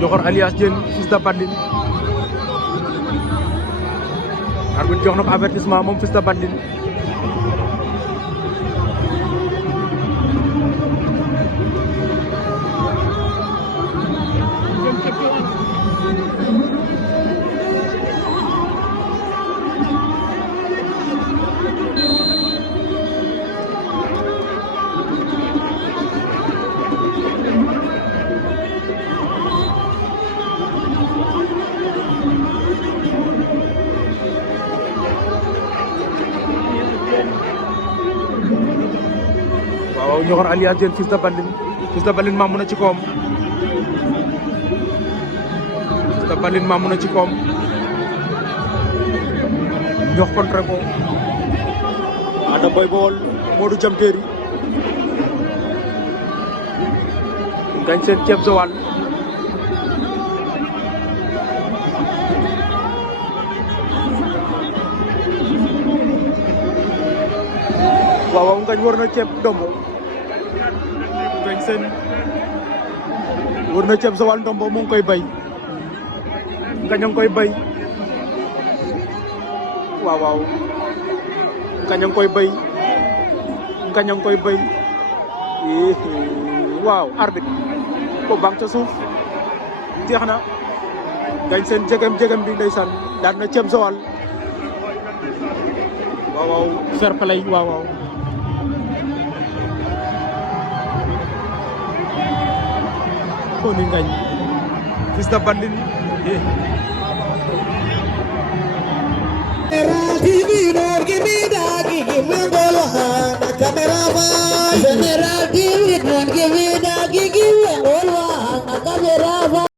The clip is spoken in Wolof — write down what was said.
Ñoxor alias Diène Fils de Bandine arbitre jox na ko avertissement moom Fils de Bandine waaw Ñoxor alias Diène Fils de Bandine maamu na ci koom Fils de Bandine maamu na ci koom ñox contre ko Ada Boy Baol Modou Jam Téeri gañ seen ceeb Joal waaw ngañ war na ceeb ndombo ngañ seen war na ceeb Joal ndombo mu ngi koy bay ngañ a ngi koy bay waaw ngañ a ngi koy bay ngañ a ngi koy bay waaw arbitre ko bang ca suuf jeex na ngañ seen jegem bi ndeysaan daan na ceeb Joal waaw fair play waaw ni ngañ Fils de Bandine General TV, don't give me that, give me all one,